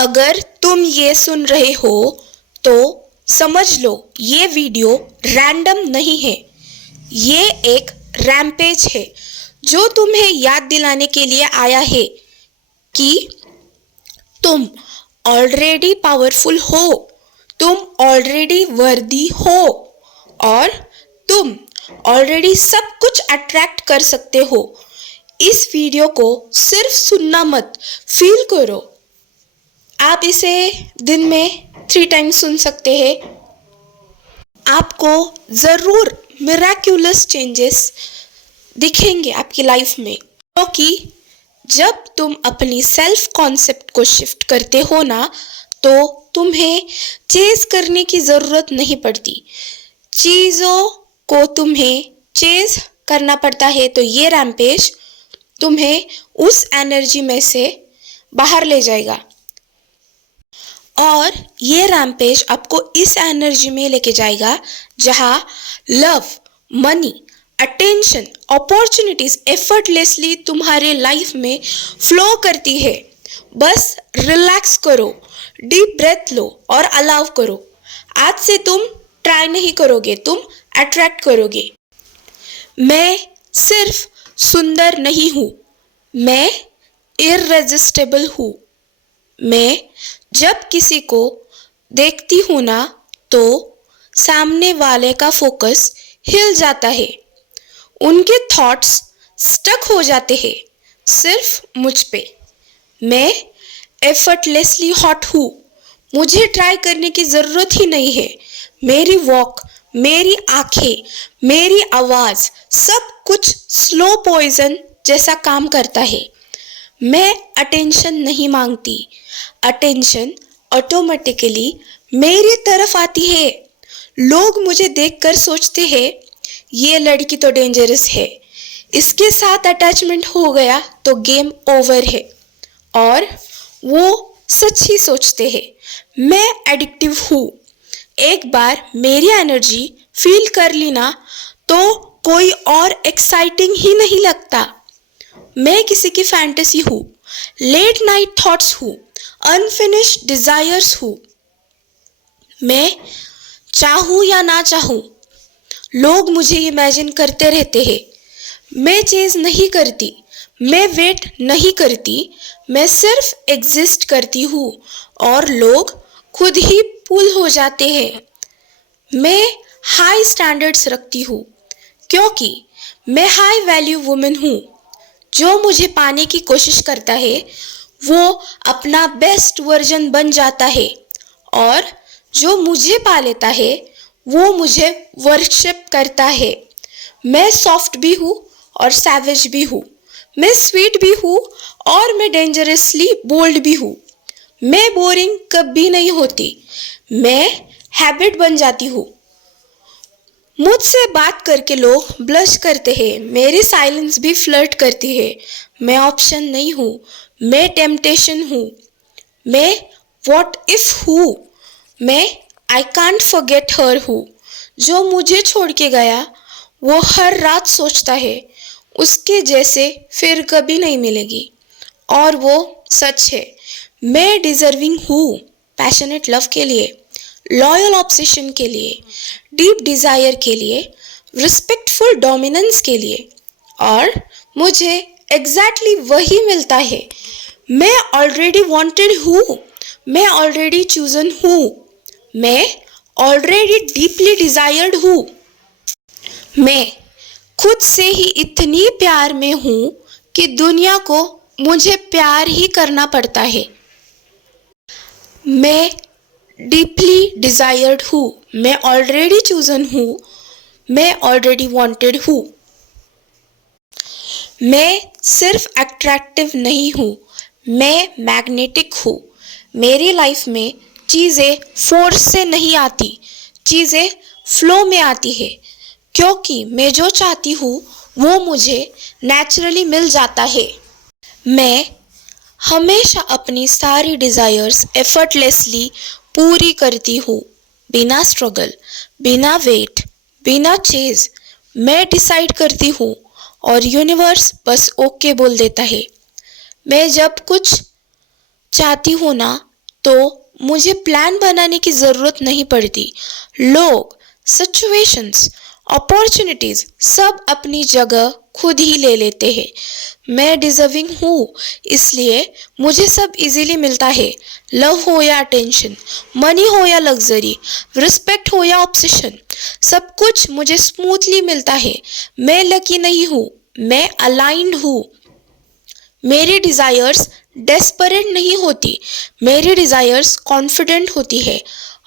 अगर तुम ये सुन रहे हो तो समझ लो ये वीडियो रैंडम नहीं है। ये एक रैम्पेज है जो तुम्हें याद दिलाने के लिए आया है कि तुम ऑलरेडी पावरफुल हो, तुम ऑलरेडी वर्दी हो और तुम ऑलरेडी सब कुछ अट्रैक्ट कर सकते हो। इस वीडियो को सिर्फ सुनना मत, फील करो। आप इसे दिन में 3 टाइम्स सुन सकते हैं। आपको ज़रूर मिराक्युलस चेंजेस दिखेंगे आपकी लाइफ में, क्योंकि जब तुम अपनी सेल्फ कॉन्सेप्ट को शिफ्ट करते हो ना, तो तुम्हें चेज करने की ज़रूरत नहीं पड़ती। चीज़ों को तुम्हें चेज करना पड़ता है, तो ये रैम्पेज तुम्हें उस एनर्जी में से बाहर ले जाएगा और ये रैम्पेज आपको इस एनर्जी में लेके जाएगा जहाँ love, money, attention, opportunities effortlessly तुम्हारे लाइफ में फ्लो करती है। बस रिलैक्स करो, डीप ब्रेथ लो और अलाउ करो। आज से तुम ट्राई नहीं करोगे, तुम अट्रैक्ट करोगे। मैं सिर्फ सुंदर नहीं हूँ, मैं इररेजिस्टेबल हूँ। मैं जब किसी को देखती हूँ ना, तो सामने वाले का फोकस हिल जाता है, उनके थॉट्स स्टक हो जाते हैं सिर्फ मुझ पे। मैं एफर्टलेसली हॉट हूँ, मुझे ट्राई करने की ज़रूरत ही नहीं है। मेरी वॉक, मेरी आंखें, मेरी आवाज़, सब कुछ स्लो पॉइजन जैसा काम करता है। मैं अटेंशन नहीं मांगती, अटेंशन ऑटोमेटिकली मेरी तरफ आती है। लोग मुझे देखकर सोचते हैं ये लड़की तो डेंजरस है, इसके साथ अटैचमेंट हो गया तो गेम ओवर है, और वो सच ही सोचते हैं। मैं एडिक्टिव हूँ, एक बार मेरी एनर्जी फील कर ली ना, तो कोई और एक्साइटिंग ही नहीं लगता। मैं किसी की फैंटेसी हूँ, लेट नाइट थॉट्स हूँ, अनफिनिश्ड डिजायर्स हूँ। मैं चाहूँ या ना चाहूँ, लोग मुझे इमेजिन करते रहते हैं। मैं चेज नहीं करती, मैं वेट नहीं करती, मैं सिर्फ एग्जिस्ट करती हूँ और लोग खुद ही पुल हो जाते हैं। मैं हाई स्टैंडर्ड्स रखती हूँ क्योंकि मैं हाई वैल्यू वुमेन हूँ। जो मुझे पाने की कोशिश करता है वो अपना बेस्ट वर्जन बन जाता है, और जो मुझे पा लेता है वो मुझे वर्शिप करता है। मैं सॉफ्ट भी हूँ और सैवेज भी हूँ, मैं स्वीट भी हूँ और मैं डेंजरसली बोल्ड भी हूँ। मैं बोरिंग कभी नहीं होती, मैं हैबिट बन जाती हूँ। मुझसे बात करके लोग ब्लश करते हैं, मेरी साइलेंस भी फ्लर्ट करती है। मैं ऑप्शन नहीं हूँ, मैं टेम्पटेशन हूँ। मैं व्हाट इफ हूँ, मैं आई कांट फॉरगेट हर हूँ। जो मुझे छोड़ के गया वो हर रात सोचता है उसके जैसे फिर कभी नहीं मिलेगी, और वो सच है। मैं डिजर्विंग हूँ पैशनेट लव के लिए, लॉयल ऑब्सेशन के लिए, डीप डिज़ायर के लिए, रिस्पेक्टफुल डोमिनेंस के लिए, और मुझे एग्जैक्टली वही मिलता है। मैं ऑलरेडी वांटेड हूँ, मैं ऑलरेडी चूजन हूँ, मैं ऑलरेडी डीपली डिजायर्ड हूँ। मैं खुद से ही इतनी प्यार में हूँ कि दुनिया को मुझे प्यार ही करना पड़ता है। मैं डीपली डिजायर्ड हूँ, मैं ऑलरेडी चूजन हूँ, मैं ऑलरेडी वांटेड हूँ। मैं सिर्फ अट्रैक्टिव नहीं हूँ, मैं मैग्नेटिक हूँ। मेरी लाइफ में चीज़ें फोर्स से नहीं आती, चीज़ें फ्लो में आती है, क्योंकि मैं जो चाहती हूँ वो मुझे नेचुरली मिल जाता है। मैं हमेशा अपनी सारी डिज़ायर्स एफर्टलेसली पूरी करती हूँ, बिना स्ट्रगल, बिना वेट, बिना चेज। मैं डिसाइड करती हूँ और यूनिवर्स बस ओके बोल देता है। मैं जब कुछ चाहती हूँ ना, तो मुझे प्लान बनाने की ज़रूरत नहीं पड़ती। लोग, सिचुएशंस, अपॉर्चुनिटीज़ सब अपनी जगह खुद ही ले लेते हैं। मैं डिज़र्विंग हूँ, इसलिए मुझे सब इजीली मिलता है। लव हो या अटेंशन, मनी हो या लग्जरी, रिस्पेक्ट हो या ऑब्सेशन, सब कुछ मुझे स्मूथली मिलता है। मैं लकी नहीं हूँ, मैं अलाइंड हूँ। मेरी डिज़ायर्स डेस्परेट नहीं होती, मेरी डिज़ायर्स कॉन्फिडेंट होती है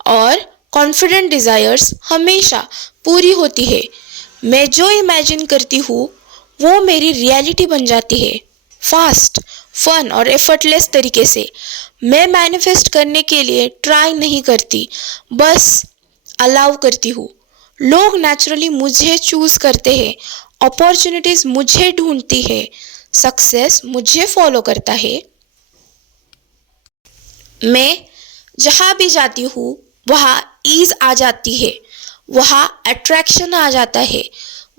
और कॉन्फिडेंट डिज़ायर्स हमेशा पूरी होती है। मैं जो इमेजिन करती हूँ वो मेरी रियलिटी बन जाती है, फास्ट, फन और एफर्टलेस तरीके से। मैं मैनिफेस्ट करने के लिए ट्राई नहीं करती, बस अलाउ करती हूँ। लोग नेचुरली मुझे चूज करते हैं, अपॉर्चुनिटीज मुझे ढूंढती है, सक्सेस मुझे फॉलो करता है। मैं जहाँ भी जाती हूँ वहाँ ईज आ जाती है, वहाँ अट्रैक्शन आ जाता है,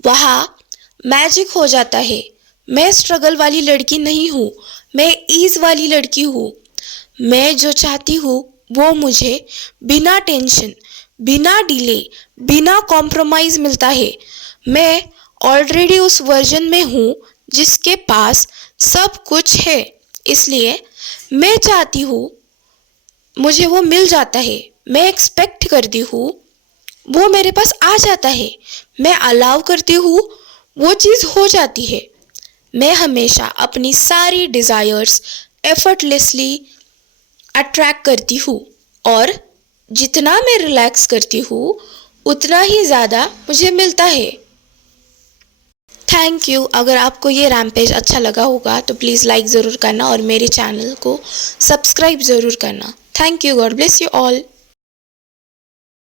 वहाँ मैजिक हो जाता है। मैं स्ट्रगल वाली लड़की नहीं हूँ, मैं ईज वाली लड़की हूँ। मैं जो चाहती हूँ वो मुझे बिना टेंशन, बिना डिले, बिना कॉम्प्रोमाइज़ मिलता है। मैं ऑलरेडी उस वर्जन में हूँ जिसके पास सब कुछ है, इसलिए मैं चाहती हूँ मुझे वो मिल जाता है। मैं एक्सपेक्ट करती हूँ वो मेरे पास आ जाता है। मैं अलाउ करती हूँ वो चीज़ हो जाती है। मैं हमेशा अपनी सारी डिज़ायर्स एफर्टलेसली अट्रैक्ट करती हूँ और जितना मैं रिलैक्स करती हूँ उतना ही ज़्यादा मुझे मिलता है। Thank you. अगर आपको ये रैम्पेज अच्छा लगा होगा तो प्लीज़ लाइक ज़रूर करना और मेरे चैनल को सब्सक्राइब ज़रूर करना। Thank you. God bless you all.